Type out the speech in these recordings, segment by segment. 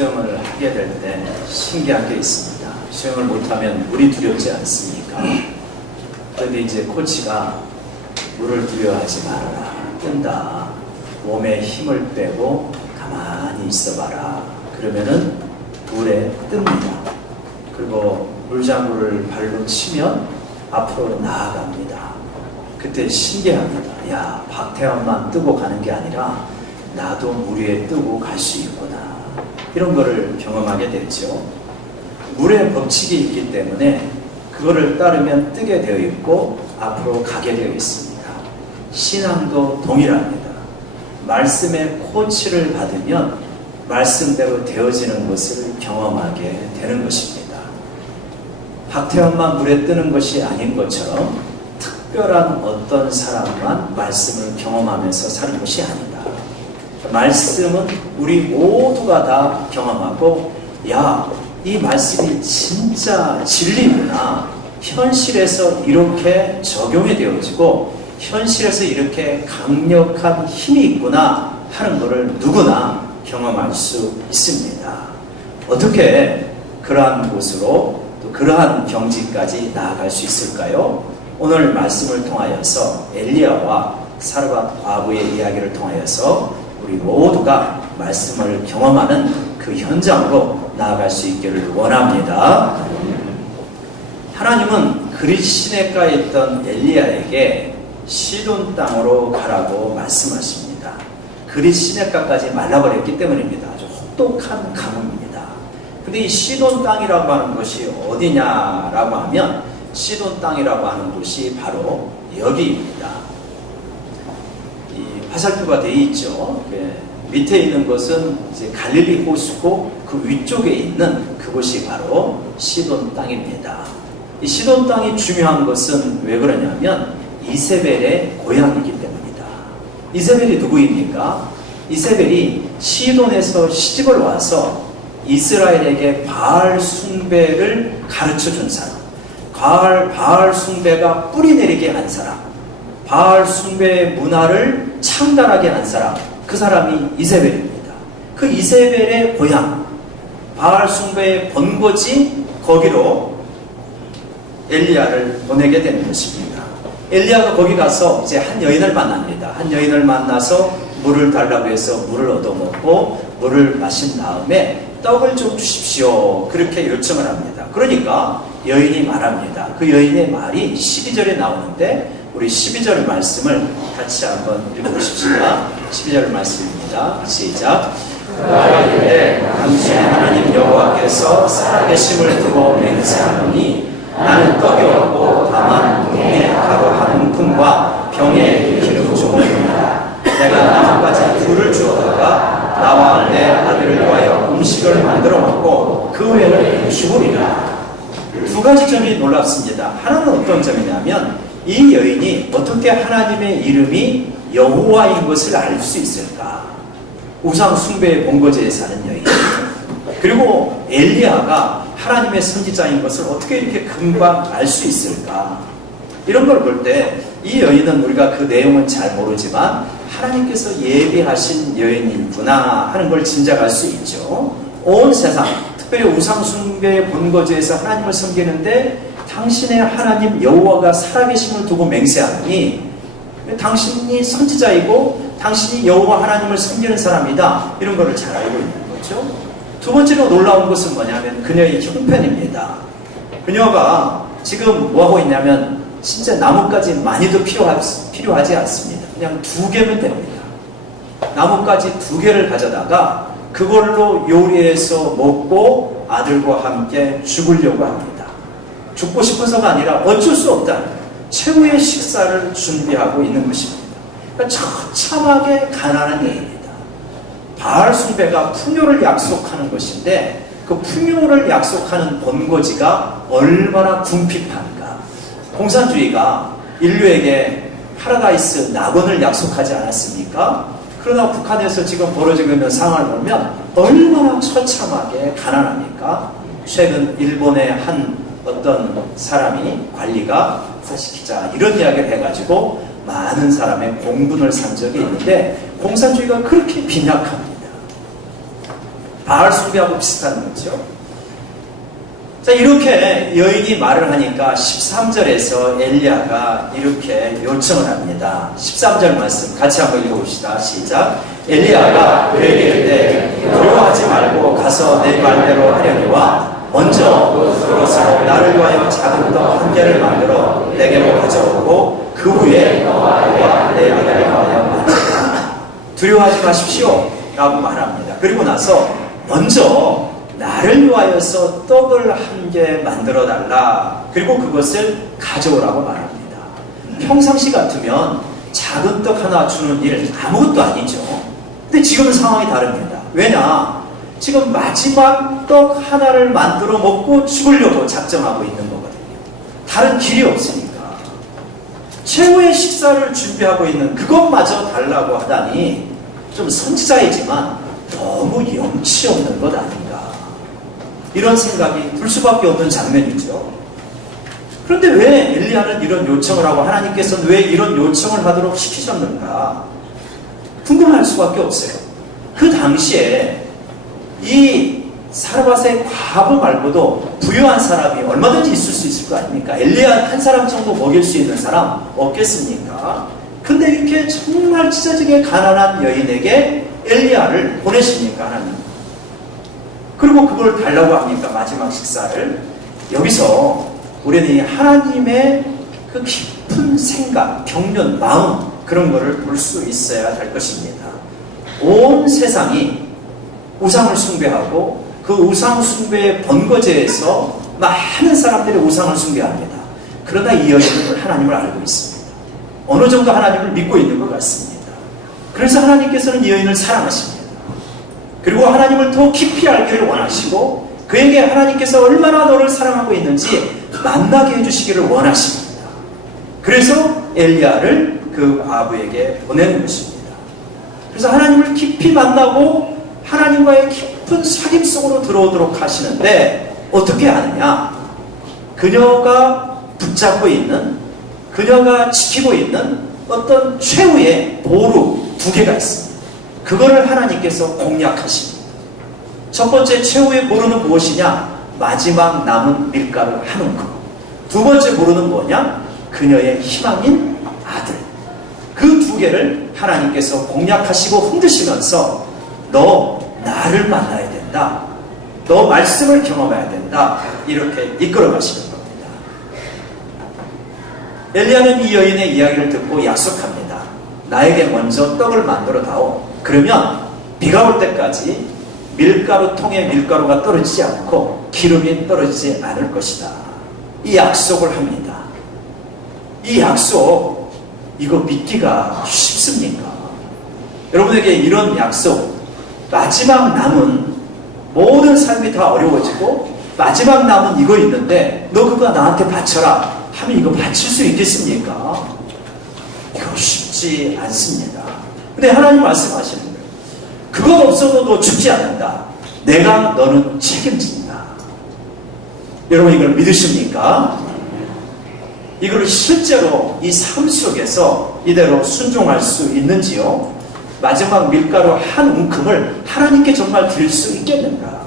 수영을 하게 될 때 신기한 게 있습니다. 수영을 못하면 물이 두렵지 않습니까? 그런데 이제 코치가 물을 두려워하지 말아라. 뜬다. 몸에 힘을 빼고 가만히 있어봐라. 그러면은 물에 뜹니다. 그리고 물장구를 발로 치면 앞으로 나아갑니다. 그때 신기합니다. 야, 박태환만 뜨고 가는 게 아니라 나도 물 위에 뜨고 갈 수 있구나. 이런 거를 경험하게 됐죠. 물의 법칙이 있기 때문에 그거를 따르면 뜨게 되어 있고 앞으로 가게 되어 있습니다. 신앙도 동일합니다. 말씀의 코치를 받으면 말씀대로 되어지는 것을 경험하게 되는 것입니다. 박태환만 물에 뜨는 것이 아닌 것처럼 특별한 어떤 사람만 말씀을 경험하면서 사는 것이 아니다. 말씀은 우리 모두가 다 경험하고, 야, 이 말씀이 진짜 진리구나. 현실에서 이렇게 적용이 되어지고 현실에서 이렇게 강력한 힘이 있구나 하는 것을 누구나 경험할 수 있습니다. 어떻게 그러한 곳으로 또 그러한 경지까지 나아갈 수 있을까요? 오늘 말씀을 통하여서 엘리야와 사르밧 과부의 이야기를 통하여서 우리 모두가 말씀을 경험하는 그 현장으로 나아갈 수 있기를 원합니다. 하나님은 그릿 시내가에 있던 엘리야에게 시돈 땅으로 가라고 말씀하십니다. 그릿 시내가까지 말라버렸기 때문입니다. 아주 혹독한 가뭄입니다. 근데 이 시돈 땅이라고 하는 것이 어디냐라고 하면 시돈 땅이라고 하는 곳이 바로 여기입니다. 이 화살표가 되어 있죠. 밑에 있는 것은 이제 갈릴리 호수고 그 위쪽에 있는 그곳이 바로 시돈 땅입니다. 이 시돈 땅이 중요한 것은 왜 그러냐면 이세벨의 고향이기 때문이다. 이세벨이 누구입니까? 이세벨이 시돈에서 시집을 와서 이스라엘에게 바알 숭배를 가르쳐 준 사람, 바알 숭배가 뿌리 내리게 한 사람, 바알 숭배의 문화를 창달하게 한 사람, 그 사람이 이세벨입니다. 그 이세벨의 고향, 바알 숭배의 본거지, 거기로 엘리야를 보내게 되는 것입니다. 엘리야가 거기 가서 이제 한 여인을 만납니다. 한 여인을 만나서 물을 달라고 해서 물을 얻어먹고 물을 마신 다음에 떡을 좀 주십시오. 그렇게 요청을 합니다. 그러니까 여인이 말합니다. 그 여인의 말이 12절에 나오는데 우리 12절 말씀을 같이 한번 읽어보십시다. 12절 말씀입니다. 시작. 그날에 당신의 하나님 여호와께서 살아계심을 두고 맹세하노니 나는 떡이 없고 다만 동에 가루 한 움큼과 병에 기름 조금이니라. 내가 나뭇가지 둘을 주었다가 나와 내 아들을 위하여 음식을 만들어 먹고 그 후에는 죽으리라. 두 가지 점이 놀랍습니다. 하나는 어떤 점이냐면 이 여인이 어떻게 하나님의 이름이 여호와인 것을 알 수 있을까? 우상 숭배의 본거지에 사는 여인. 그리고 엘리야가 하나님의 선지자인 것을 어떻게 이렇게 금방 알 수 있을까? 이런 걸 볼 때 이 여인은 우리가 그 내용은 잘 모르지만 하나님께서 예비하신 여인이구나 하는 걸 짐작할 수 있죠. 온 세상, 특별히 우상 숭배의 본거지에서 하나님을 섬기는데 당신의 하나님 여호와가 살아계심을 두고 맹세하니 당신이 선지자이고 당신이 여호와 하나님을 섬기는 사람이다. 이런 거를 잘 알고 있는 거죠. 두 번째로 놀라운 것은 뭐냐면 그녀의 형편입니다. 그녀가 지금 뭐하고 있냐면 진짜 나뭇가지 많이도 필요하지 않습니다. 그냥 2개면 됩니다. 나뭇가지 2개를 가져다가 그걸로 요리해서 먹고 아들과 함께 죽으려고 합니다. 죽고 싶어서가 아니라 어쩔 수 없다. 최후의 식사를 준비하고 있는 것입니다. 그러니까 처참하게 가난한 여인입니다. 바알 숭배가 풍요를 약속하는 것인데 그 풍요를 약속하는 본거지가 얼마나 궁핍한가. 공산주의가 인류에게 파라다이스 낙원을 약속하지 않았습니까? 그러나 북한에서 지금 벌어지고 있는 상황을 보면 얼마나 처참하게 가난합니까? 최근 일본의 한 어떤 사람이 관리가 사시키자 이런 이야기를 해가지고 많은 사람의 공분을 산 적이 있는데 공산주의가 그렇게 빈약합니다. 바알 숭배하고 비슷한 거죠. 자, 이렇게 여인이 말을 하니까 13절에서 엘리야가 이렇게 요청을 합니다. 13절 말씀 같이 한번 읽어봅시다. 시작. 엘리야가 그에게 이르되 두려워하지 말고 가서 내 말대로 하려니와 먼저 그것으로 나를 위하여 작은 떡 한 개를 만들어 내게로 가져오고 그 후에 너와 내 아들을 위하여 만들라. 두려워하지 마십시오 라고 말합니다. 그리고 나서 먼저 나를 위하여서 떡을 한 개 만들어 달라. 그리고 그것을 가져오라고 말합니다. 평상시 같으면 작은 떡 하나 주는 일 아무것도 아니죠. 근데 지금은 상황이 다릅니다. 왜냐? 지금 마지막 떡 하나를 만들어 먹고 죽으려고 작정하고 있는 거거든요. 다른 길이 없으니까. 최후의 식사를 준비하고 있는 그것마저 달라고 하다니 좀 선지자이지만 너무 염치 없는 것 아닌가. 이런 생각이 들 수밖에 없는 장면이죠. 그런데 왜 엘리야는 이런 요청을 하고 하나님께서는 왜 이런 요청을 하도록 시키셨는가? 궁금할 수밖에 없어요. 그 당시에 이 사르밧의 과부 말고도 부유한 사람이 얼마든지 있을 수 있을 거 아닙니까? 엘리야 한 사람 정도 먹일 수 있는 사람 없겠습니까? 근데 이렇게 정말 찢어지게 가난한 여인에게 엘리야를 보내십니까, 하나님? 그리고 그걸 달라고 합니까, 마지막 식사를? 여기서 우리는 이 하나님의 그 깊은 생각, 경륜, 마음, 그런 거를 볼 수 있어야 될 것입니다. 온 세상이 우상을 숭배하고 그 우상 숭배의 번거지에서 많은 사람들이 우상을 숭배합니다. 그러나 이 여인은 하나님을 알고 있습니다. 어느 정도 하나님을 믿고 있는 것 같습니다. 그래서 하나님께서는 이 여인을 사랑하십니다. 그리고 하나님을 더 깊이 알기를 원하시고 그에게 하나님께서 얼마나 너를 사랑하고 있는지 만나게 해주시기를 원하십니다. 그래서 엘리야를 그 아부에게 보내는 것입니다. 그래서 하나님을 깊이 만나고 하나님과의 깊은 사귐 속으로 들어오도록 하시는데 어떻게 하느냐? 그녀가 붙잡고 있는, 그녀가 지키고 있는 어떤 최후의 보루 두 개가 있습니다. 그거를 하나님께서 공략하십니다. 첫 번째 최후의 보루는 무엇이냐? 마지막 남은 밀가루 한 움큼. 두 번째 보루는 뭐냐? 그녀의 희망인 아들. 그 두 개를 하나님께서 공략하시고 흔드시면서 너 나를 만나야 된다. 너 말씀을 경험해야 된다. 이렇게 이끌어 가시는 겁니다. 엘리야는 이 여인의 이야기를 듣고 약속합니다. 나에게 먼저 떡을 만들어 다오. 그러면 비가 올 때까지 밀가루 통에 밀가루가 떨어지지 않고 기름이 떨어지지 않을 것이다. 이 약속을 합니다. 이 약속, 이거 믿기가 쉽습니까? 여러분에게 이런 약속, 마지막 남은 모든 삶이 다 어려워지고 마지막 남은 이거 있는데 너 그거 나한테 바쳐라 하면 이거 바칠 수 있겠습니까? 이거 쉽지 않습니다. 근데 하나님 말씀하시는 거예요. 그것 없어도 너 죽지 않는다. 내가 너는 책임진다. 여러분 이걸 믿으십니까? 이걸 실제로 이 삶 속에서 이대로 순종할 수 있는지요? 마지막 밀가루 한 움큼을 하나님께 정말 드릴 수 있겠는가?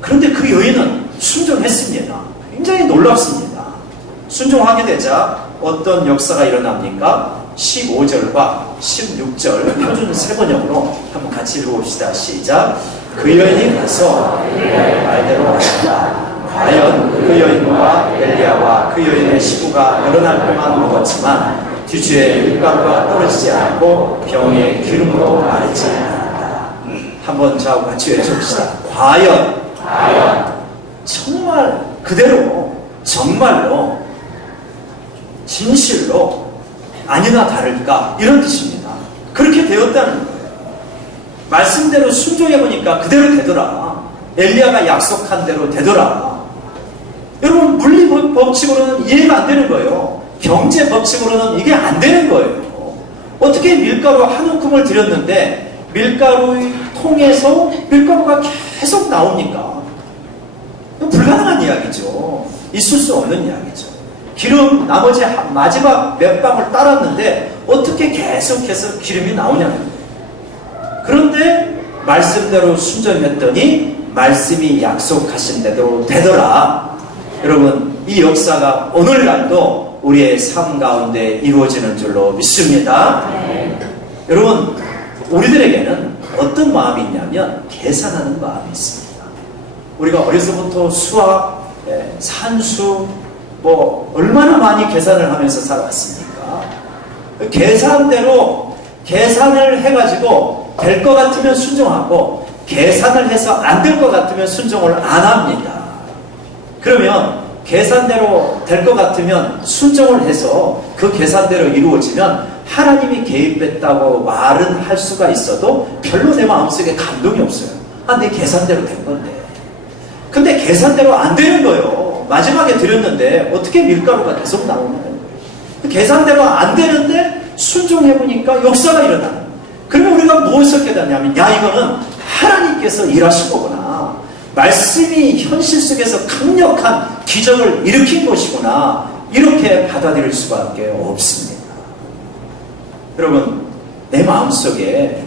그런데 그 여인은 순종했습니다. 굉장히 놀랍습니다. 순종하게 되자 어떤 역사가 일어납니까? 15절과 16절 표준 세번역으로 한번 같이 읽어봅시다. 시작. 그 여인이 가서 엘리야의 말대로 하였다. 과연 그 여인과 엘리야와 그 여인의 시부가 여러 날 동안 먹었지만 뒤주에 밀가루가 떨어지지 않고 병에 기름으로 마르지 않았다. 한번 저하고 같이 외쳐봅시다. 과연 정말 그대로 정말로 진실로 아니나 다를까 이런 뜻입니다. 그렇게 되었다는 거예요. 말씀대로 순종해보니까 그대로 되더라. 엘리야가 약속한 대로 되더라. 여러분 물리 법칙으로는 이해가 안 되는 거예요. 경제 법칙으로는 이게 안 되는 거예요. 어떻게 밀가루 한 움큼을 드렸는데 밀가루 통에서 밀가루가 계속 나옵니까? 이거 불가능한 이야기죠. 있을 수 없는 이야기죠. 기름 나머지 마지막 몇 방울 따랐는데 어떻게 계속해서 기름이 나오냐는 거예요. 그런데 말씀대로 순종했더니 말씀이 약속하신 대로 되더라. 여러분, 이 역사가 오늘날도 우리의 삶 가운데 이루어지는 줄로 믿습니다. 여러분, 우리들에게는 어떤 마음이 있냐면 계산하는 마음이 있습니다. 우리가 어려서부터 수학, 산수, 얼마나 많이 계산을 하면서 살아왔습니까? 계산대로 계산을 해가지고 될 것 같으면 순종하고 계산을 해서 안 될 것 같으면 순종을 안 합니다. 그러면 계산대로 될 것 같으면 순종을 해서 그 계산대로 이루어지면 하나님이 개입했다고 말은 할 수가 있어도 별로 내 마음속에 감동이 없어요. 내 계산대로 된 건데. 근데 계산대로 안 되는 거예요. 마지막에 드렸는데 어떻게 밀가루가 계속 나오는 거예요. 계산대로 안 되는데 순종해보니까 역사가 일어나는 거예요. 그러면 우리가 무엇을 깨닫냐면 이거는 하나님께서 일하신 거구나. 말씀이 현실 속에서 강력한 기적을 일으킨 것이구나. 이렇게 받아들일 수밖에 없습니다. 여러분, 내 마음속에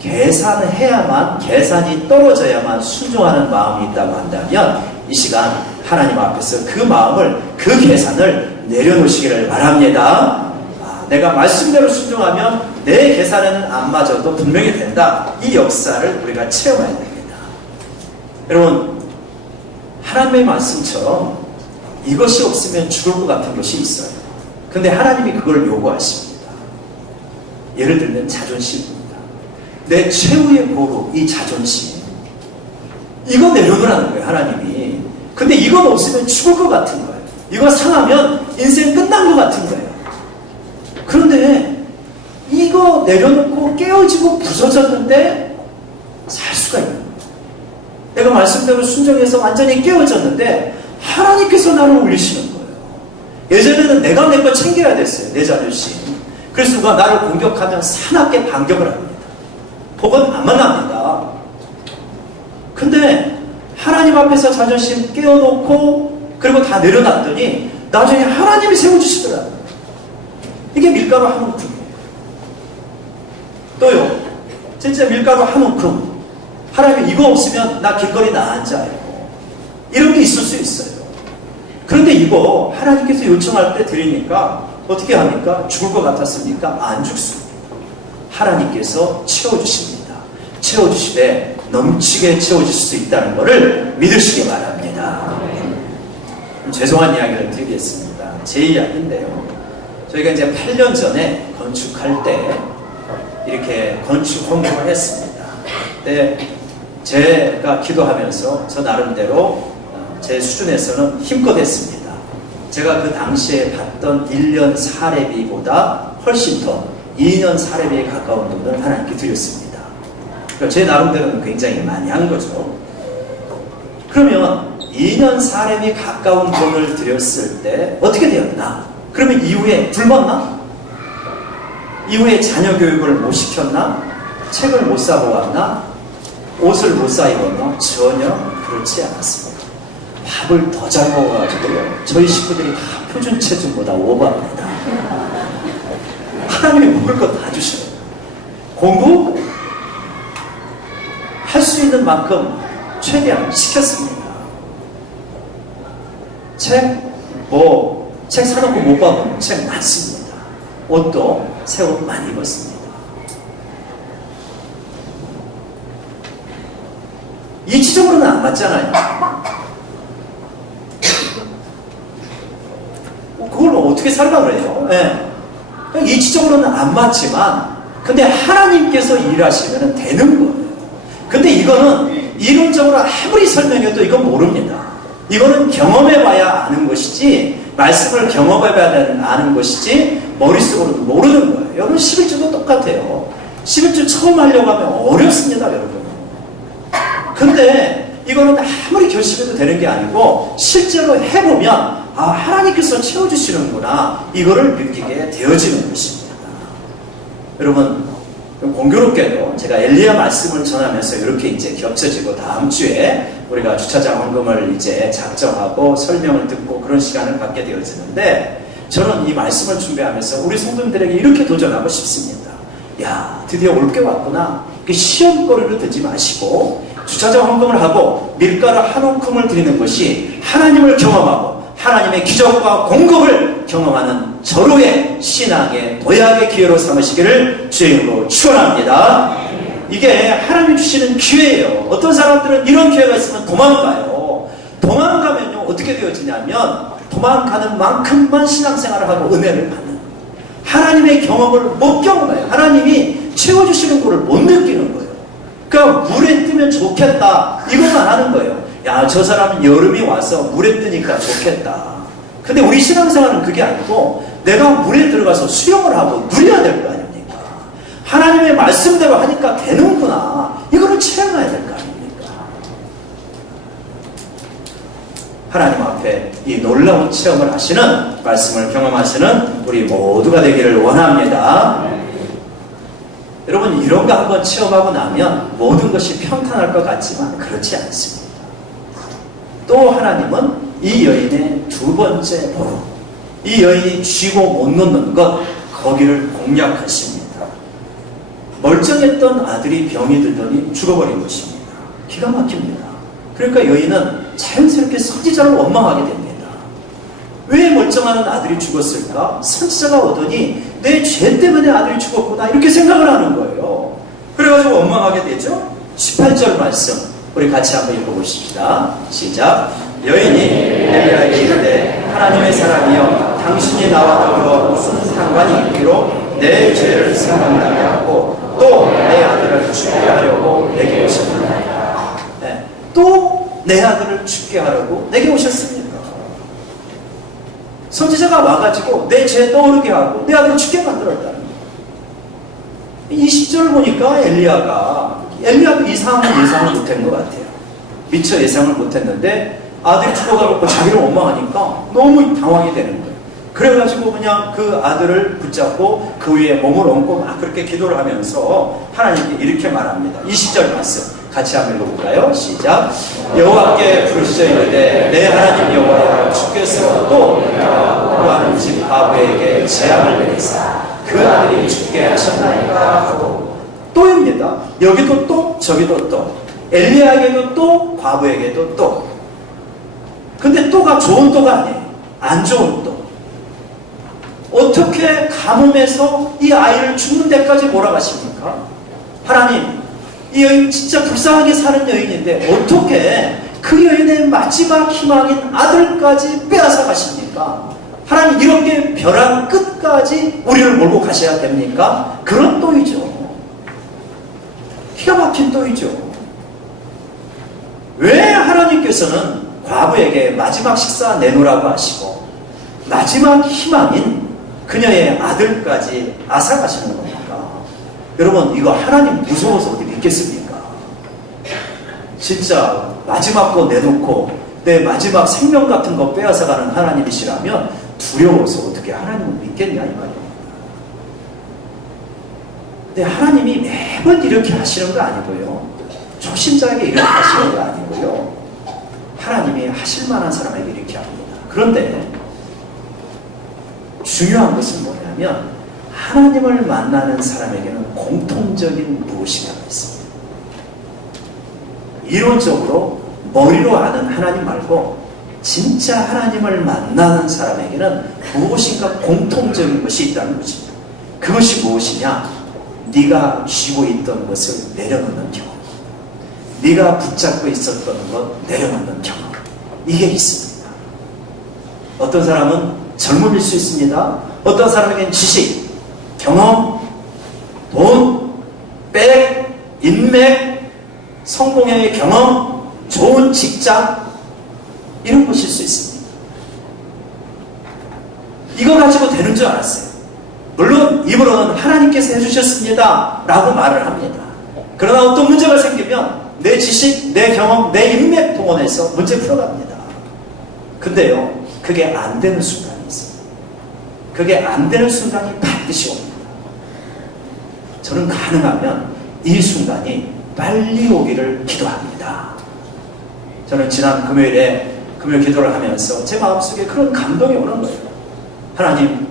계산이 떨어져야만 순종하는 마음이 있다고 한다면 이 시간 하나님 앞에서 그 마음을, 그 계산을 내려놓으시기를 바랍니다. 내가 말씀대로 순종하면 내 계산에는 안 맞아도 분명히 된다. 이 역사를 우리가 체험해야 됩니다. 여러분, 하나님의 말씀처럼 이것이 없으면 죽을 것 같은 것이 있어요. 근데 하나님이 그걸 요구하십니다. 예를 들면 자존심입니다. 내 최후의 보루, 이 자존심. 이거 내려놓으라는 거예요, 하나님이. 근데 이건 없으면 죽을 것 같은 거예요. 이거 상하면 인생 끝난 것 같은 거예요. 그런데 이거 내려놓고 깨어지고 부서졌는데 살 수가 있는 거예요. 내가 말씀대로 순종해서 완전히 깨어졌는데 하나님께서 나를 올리시는 거예요. 예전에는 내가 내 거 챙겨야 됐어요. 내 자존심. 그래서 누가 나를 공격하면 사납게 반격을 합니다. 복은 안 만납니다. 근데 하나님 앞에서 자존심 깨어놓고 그리고 다 내려놨더니 나중에 하나님이 세워주시더라고요. 이게 밀가루 한 움큼이에요. 또요, 진짜 밀가루 한 움큼. 하나님 이거 없으면 나 길거리 나앉아요. 이런 게 있을 수 있어요. 그런데 이거 하나님께서 요청할 때 드리니까 어떻게 합니까? 죽을 것 같았습니까? 안 죽습니다. 하나님께서 채워주십니다. 채워주시되 넘치게 채워주실 수 있다는 것을 믿으시기 바랍니다. 죄송한 이야기를 드리겠습니다. 제 이야기인데요. 저희가 이제 8년 전에 건축할 때 이렇게 건축 공부를 했습니다. 근데 제가 기도하면서 저 나름대로 제 수준에서는 힘껏 했습니다. 제가 그 당시에 받던 1년 사례비보다 훨씬 더 2년 사례비에 가까운 돈을 하나님께 드렸습니다. 그러니까 제 나름대로는 굉장히 많이 한 거죠. 그러면 2년 사례비 가까운 돈을 드렸을 때 어떻게 되었나? 그러면 이후에 굶었나? 이후에 자녀 교육을 못 시켰나? 책을 못 사보았나? 옷을 못 사 입었나? 전혀 그렇지 않았습니다. 밥을 더 잘 먹어가지고요. 저희 식구들이 다 표준 체중보다 오버합니다. 하나님이 먹을 거 다 주셔요. 공부 할 수 있는 만큼 최대한 시켰습니다. 책 사놓고 못 봐본 책 많습니다. 옷도 새 옷 많이 입었습니다. 이치적으로는 안 맞잖아요. 그걸 어떻게 살라 그래요? 네. 이치적으로는 안 맞지만 근데 하나님께서 일하시면 되는 거예요. 근데 이거는 이론적으로 아무리 설명해도 이건 모릅니다. 이거는 경험해봐야 아는 것이지 말씀을 경험해봐야 아는 것이지 머릿속으로는 모르는 거예요. 여러분 11주도 똑같아요. 11주 처음 하려고 하면 어렵습니다, 여러분. 근데 이거는 아무리 결심해도 되는 게 아니고 실제로 해보면 하나님께서 채워주시는구나 이거를 느끼게 되어지는 것입니다. 여러분 공교롭게도 제가 엘리야 말씀을 전하면서 이렇게 이제 겹쳐지고 다음 주에 우리가 주차장 헌금을 이제 작정하고 설명을 듣고 그런 시간을 갖게 되어지는데 저는 이 말씀을 준비하면서 우리 성도님들에게 이렇게 도전하고 싶습니다. 야, 드디어 올 게 왔구나. 시험거리로 듣지 마시고 주차장 헌금을 하고 밀가루 한 움큼을 드리는 것이 하나님을 경험하고 하나님의 기적과 공급을 경험하는 절호의 신앙의 도약의 기회로 삼으시기를 주의 이름으로 축원합니다. 이게 하나님이 주시는 기회예요. 어떤 사람들은 이런 기회가 있으면 도망가요. 도망가면요 어떻게 되어지냐면 도망가는 만큼만 신앙생활을 하고 은혜를 받는, 하나님의 경험을 못 경험해요. 하나님이 채워주시는 것을 못 느끼는 거예요. 그러니까 물에 뜨면 좋겠다 이것만 하는 거예요. 야, 저 사람은 여름이 와서 물에 뜨니까 좋겠다. 근데 우리 신앙생활은 그게 아니고 내가 물에 들어가서 수영을 하고 누려야 될 거 아닙니까? 하나님의 말씀대로 하니까 되는구나. 이거를 체험해야 될 거 아닙니까? 하나님 앞에 이 놀라운 체험을 하시는, 말씀을 경험하시는 우리 모두가 되기를 원합니다. 여러분, 이런 거 한번 체험하고 나면 모든 것이 평탄할 것 같지만 그렇지 않습니다. 또 하나님은 이 여인의 두 번째 보루, 이 여인이 쥐고 못 놓는 것, 거기를 공략하십니다. 멀쩡했던 아들이 병이 들더니 죽어버린 것입니다. 기가 막힙니다. 그러니까 여인은 자연스럽게 선지자를 원망하게 됩니다. 왜 멀쩡한 아들이 죽었을까? 선지자가 오더니 내 죄 때문에 아들이 죽었구나 이렇게 생각을 하는 거예요. 그래가지고 원망하게 되죠. 18절 말씀 우리 같이 한번 읽어보십시다. 시작. 여인이 엘리야에게 이르되 하나님의 사람이여 당신이 나와 더불어 무슨 상관이 있기로 내 죄를 생각나게 하고 또 내 아들을 죽게 하려고 내게 오셨느냐. 네. 또 내 아들을 죽게 하려고 내게 오셨습니다. 선지자가 와가지고 내 죄 떠오르게 하고 내 아들을 죽게 만들었다는 거예요. 이 시절을 보니까 엘리야도 이 상황을 예상을 못한 것 같아요. 미처 예상을 못했는데 아들이 죽어가고 자기를 원망하니까 너무 당황이 되는 거예요. 그래가지고 그냥 그 아들을 붙잡고 그 위에 몸을 얹고 막 그렇게 기도를 하면서 하나님께 이렇게 말합니다. 20절 말씀 같이 한번 읽어볼까요? 시작. 여호와께 부르시자 이르되 내 하나님 여호와여 주께서 또 구하는 집 과부에게 재앙을 내리사 그 아들이 죽게 하셨나이까 하고, 또입니다. 여기도 또 저기도 또, 엘리야에게도 또 과부에게도 또. 근데 또가 좋은 또가 아니에요. 안 좋은 또. 어떻게 가뭄에서 이 아이를 죽는 데까지 몰아가십니까? 하나님, 이 여인 진짜 불쌍하게 사는 여인인데 어떻게 그 여인의 마지막 희망인 아들까지 빼앗아 가십니까? 하나님, 이렇게 벼랑 끝까지 우리를 몰고 가셔야 됩니까? 그런 또이죠. 기가 막힌 또이죠. 왜 하나님께서는 과부에게 마지막 식사 내놓으라고 하시고 마지막 희망인 그녀의 아들까지 앗아가시는 겁니까? 여러분, 이거 하나님 무서워서 어디 믿겠습니까? 진짜 마지막 거 내놓고 내 마지막 생명 같은 거 빼앗아가는 하나님이시라면 두려워서 어떻게 하나님을 믿겠냐 이 말입니다. 근데 하나님이 매번 이렇게 하시는 거 아니고요, 초심자에게 이렇게 하시는 거 아니고요, 하나님이 하실 만한 사람에게 이렇게 합니다. 그런데 중요한 것은 뭐냐면 하나님을 만나는 사람에게는 공통적인 무엇인가가 있습니다. 이론적으로 머리로 아는 하나님 말고 진짜 하나님을 만나는 사람에게는 무엇인가 공통적인 것이 있다는 것입니다. 그것이 무엇이냐? 네가 쥐고 있던 것을 내려놓는 경험, 네가 붙잡고 있었던 것 내려놓는 경험, 이게 있습니다. 어떤 사람은 젊음일 수 있습니다. 어떤 사람에게는 지식, 경험, 돈, 백, 인맥, 성공의 경험, 좋은 직장, 이런 것일 수 있습니다. 이거 가지고 되는 줄 알았어요. 물론 입으로는 하나님께서 해주셨습니다 라고 말을 합니다. 그러나 어떤 문제가 생기면 내 지식, 내 경험, 내 인맥 동원해서 문제 풀어갑니다. 근데요, 그게 안 되는 순간이 있어요. 그게 안 되는 순간이 반드시 옵니다. 저는 가능하면 이 순간이 빨리 오기를 기도합니다. 저는 지난 금요일 기도를 하면서 제 마음속에 그런 감동이 오는 거예요. 하나님,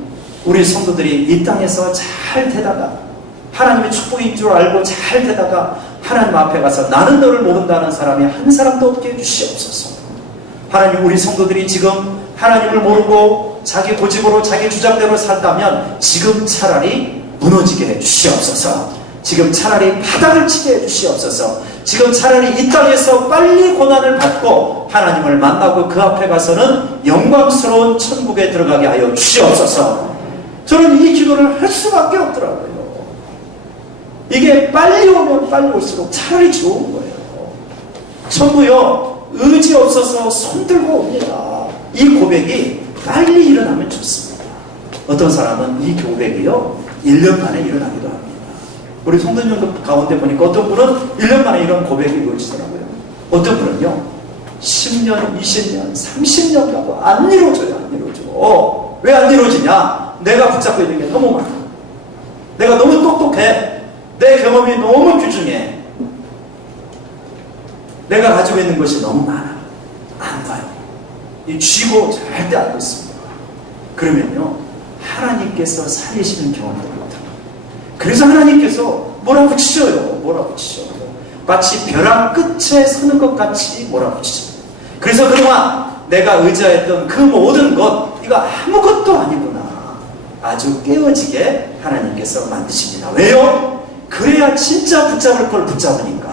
우리 성도들이 이 땅에서 잘 되다가 하나님의 축복인 줄 알고 잘 되다가 하나님 앞에 가서 나는 너를 모른다는 사람이 한 사람도 없게 해주시옵소서. 하나님, 우리 성도들이 지금 하나님을 모르고 자기 고집으로 자기 주장대로 살다면 지금 차라리 무너지게 해주시옵소서. 지금 차라리 바닥을 치게 해주시옵소서. 지금 차라리 이 땅에서 빨리 고난을 받고 하나님을 만나고 그 앞에 가서는 영광스러운 천국에 들어가게 하여 주시옵소서. 저는 이 기도를 할 수밖에 없더라고요. 이게 빨리 오면 빨리 올수록 차라리 좋은 거예요. 전부요, 의지 없어서 손들고 옵니다. 이 고백이 빨리 일어나면 좋습니다. 어떤 사람은 이 고백이요 1년 만에 일어나기도 합니다. 우리 성도님들 가운데 보니까 어떤 분은 1년 만에 이런 고백이 이루어지더라고요. 어떤 분은요 10년, 20년, 30년 가도 안 이루어져요. 안 이루어져. 왜 안 이루어지냐? 내가 붙잡고 있는 게 너무 많아. 내가 너무 똑똑해. 내 경험이 너무 귀중해. 내가 가지고 있는 것이 너무 많아. 안 가요. 이 쥐고 절대 안 됐습니다. 그러면요 하나님께서 살리시는 경험도 못합니다. 그래서 하나님께서 몰아붙이셔요. 몰아붙이셔요. 마치 벼랑 끝에 서는 것 같이 몰아붙이셔요. 그래서 그동안 내가 의지했던 그 모든 것, 이거 아무것도 아니구나. 아주 깨어지게 하나님께서 만드십니다. 왜요? 그래야 진짜 붙잡을 걸 붙잡으니까.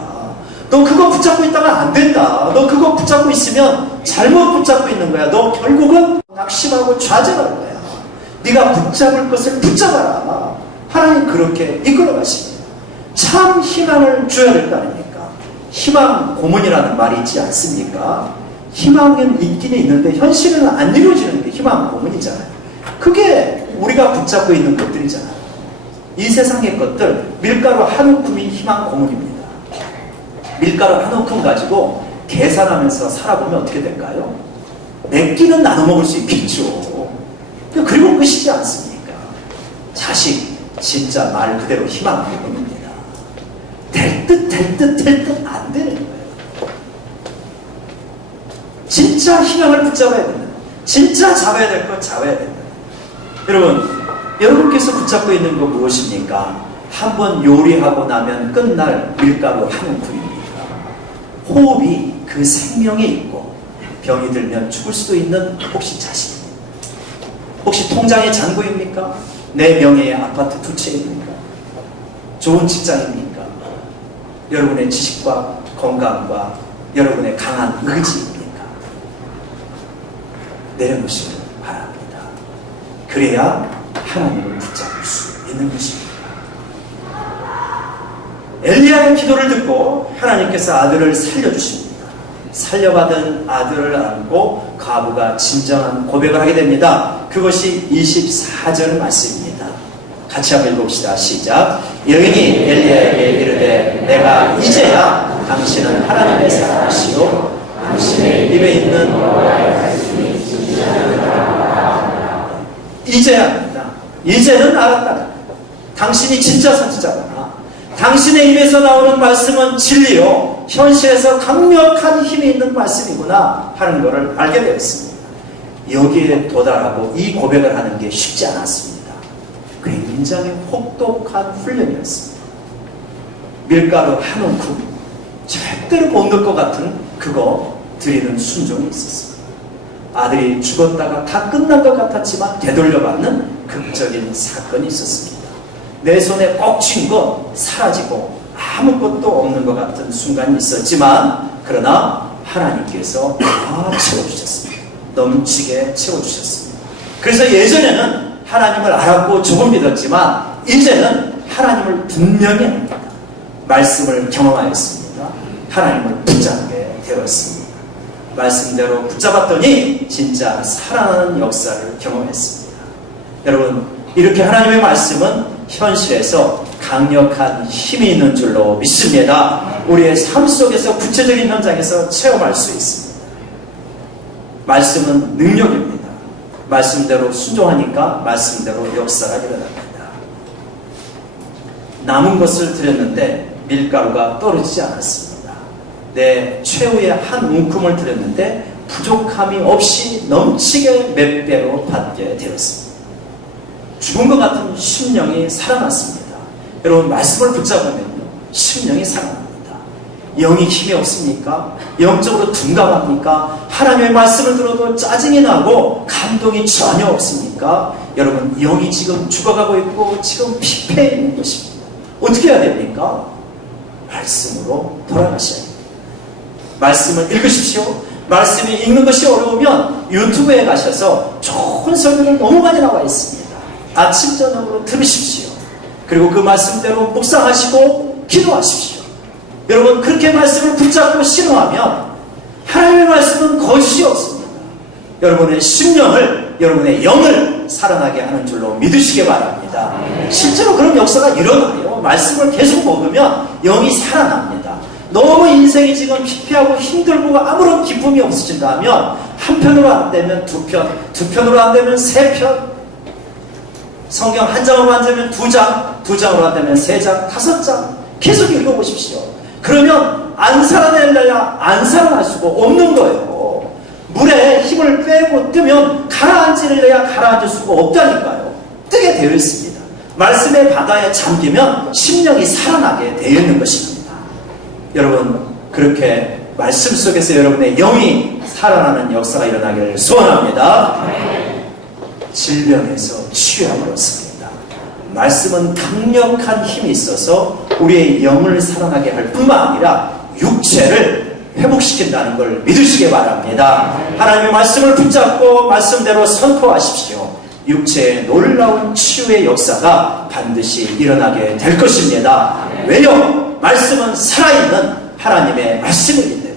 너 그거 붙잡고 있다가 안 된다. 너 그거 붙잡고 있으면 잘못 붙잡고 있는 거야. 너 결국은 낙심하고 좌절할 거야. 네가 붙잡을 것을 붙잡아라. 하나님 그렇게 이끌어 가십니다. 참 희망을 줘야 될 거 아닙니까? 희망 고문이라는 말이 있지 않습니까? 희망은 있긴 있는데 현실은 안 이루어지는 게 희망 고문이잖아요. 그게 우리가 붙잡고 있는 것들이잖아요. 이 세상의 것들, 밀가루 한 움큼이 희망 고문입니다. 밀가루 한 움큼 가지고 계산하면서 살아보면 어떻게 될까요? 몇 끼는 나눠 먹을 수 있겠죠. 그리고 끝이지 않습니까? 자식, 진짜 말 그대로 희망 고문입니다. 될 듯 안 되는 거예요. 진짜 희망을 붙잡아야 된다. 진짜 잡아야 될 건 잡아야 된다. 여러분께서 붙잡고 있는 거 무엇입니까? 한번 요리하고 나면 끝날 밀가루 한 움큼입니다. 호흡이 그 생명에 있고 병이 들면 죽을 수도 있는 혹시 자식입니다. 혹시 통장의 잔고입니까? 내 명예의 아파트 두 채입니까? 좋은 직장입니까? 여러분의 지식과 건강과 여러분의 강한 의지입니까? 내려놓으시길 바랍니다. 그래야 하나님을 붙잡을 수 있는 것입니다. 엘리야의 기도를 듣고 하나님께서 아들을 살려주십니다. 살려받은 아들을 안고 과부가 진정한 고백을 하게 됩니다. 그것이 24절 말씀입니다. 같이 한번 읽읍시다. 시작. 여인이 엘리야에게 이르되 내가 이제야 당신은 하나님의 사람이시오 당신의 입에 있는 이제야입니다. 이제는 알았다. 당신이 진짜 선지자구나. 당신의 입에서 나오는 말씀은 진리요 현실에서 강력한 힘이 있는 말씀이구나 하는 것을 알게 되었습니다. 여기에 도달하고 이 고백을 하는 게 쉽지 않았습니다. 굉장히 혹독한 훈련이었습니다. 밀가루 한 움큼 절대로 못 넣을 것 같은 그거 드리는 순종이 있었습니다. 아들이 죽었다가 다 끝난 것 같았지만 되돌려받는 극적인 사건이 있었습니다. 내 손에 꼭 쥔 거 사라지고 아무것도 없는 것 같은 순간이 있었지만 그러나 하나님께서 다 채워주셨습니다. 넘치게 채워주셨습니다. 그래서 예전에는 하나님을 알았고 조금 믿었지만 이제는 하나님을 분명히 압니다. 말씀을 경험하였습니다. 하나님을 붙잡게 되었습니다. 말씀대로 붙잡았더니 진짜 살아나는 역사를 경험했습니다. 여러분, 이렇게 하나님의 말씀은 현실에서 강력한 힘이 있는 줄로 믿습니다. 우리의 삶 속에서 구체적인 현장에서 체험할 수 있습니다. 말씀은 능력입니다. 말씀대로 순종하니까 말씀대로 역사가 일어납니다. 남은 것을 드렸는데 밀가루가 떨어지지 않았습니다. 내 최후의 한 움큼을 드렸는데 부족함이 없이 넘치게 몇 배로 받게 되었습니다. 죽은 것 같은 심령이 살아났습니다. 여러분 말씀을 붙잡으면요 심령이 살아납니다. 영이 힘이 없습니까? 영적으로 둔감합니까? 하나님의 말씀을 들어도 짜증이 나고 감동이 전혀 없습니까? 여러분 영이 지금 죽어가고 있고 지금 피폐해 있는 것입니다. 어떻게 해야 됩니까? 말씀으로 돌아가셔야 됩니다. 말씀을 읽으십시오. 말씀이 읽는 것이 어려우면 유튜브에 가셔서 좋은 설명이 너무 많이 나와 있습니다. 아침 저녁으로 들으십시오. 그리고 그 말씀대로 묵상하시고 기도하십시오. 여러분 그렇게 말씀을 붙잡고 신앙하면 하나님의 말씀은 거짓이 없습니다. 여러분의 심령을, 여러분의 영을 살아나게 하는 줄로 믿으시기 바랍니다. 실제로 그런 역사가 일어나요. 말씀을 계속 먹으면 영이 살아납니다. 너무 인생이 지금 피폐하고 힘들고 아무런 기쁨이 없으신다면 한 편으로 안 되면 두 편, 두 편으로 안 되면 세 편, 성경 한 장으로 안 되면 두 장, 두 장으로 안 되면 세 장, 다섯 장 계속 읽어보십시오. 그러면 안 살아내려야 안 살아날 수가 없는 거예요. 물에 힘을 빼고 뜨면 가라앉으려야 가라앉을 수가 없다니까요. 뜨게 되어 있습니다. 말씀의 바다에 잠기면 심령이 살아나게 되어 있는 것입니다. 여러분 그렇게 말씀 속에서 여러분의 영이 살아나는 역사가 일어나기를 소원합니다. 질병에서 치유함을 얻습니다. 말씀은 강력한 힘이 있어서 우리의 영을 살아나게 할 뿐만 아니라 육체를 회복시킨다는 걸 믿으시기 바랍니다. 하나님의 말씀을 붙잡고 말씀대로 선포하십시오. 육체의 놀라운 치유의 역사가 반드시 일어나게 될 것입니다. 왜요? 말씀은 살아있는 하나님의 말씀이기 때문에.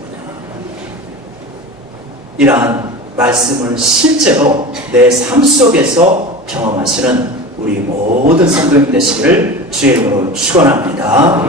이러한 말씀을 실제로 내 삶 속에서 경험하시는 우리 모든 성도님 되시기를 주의 이름으로 축원합니다.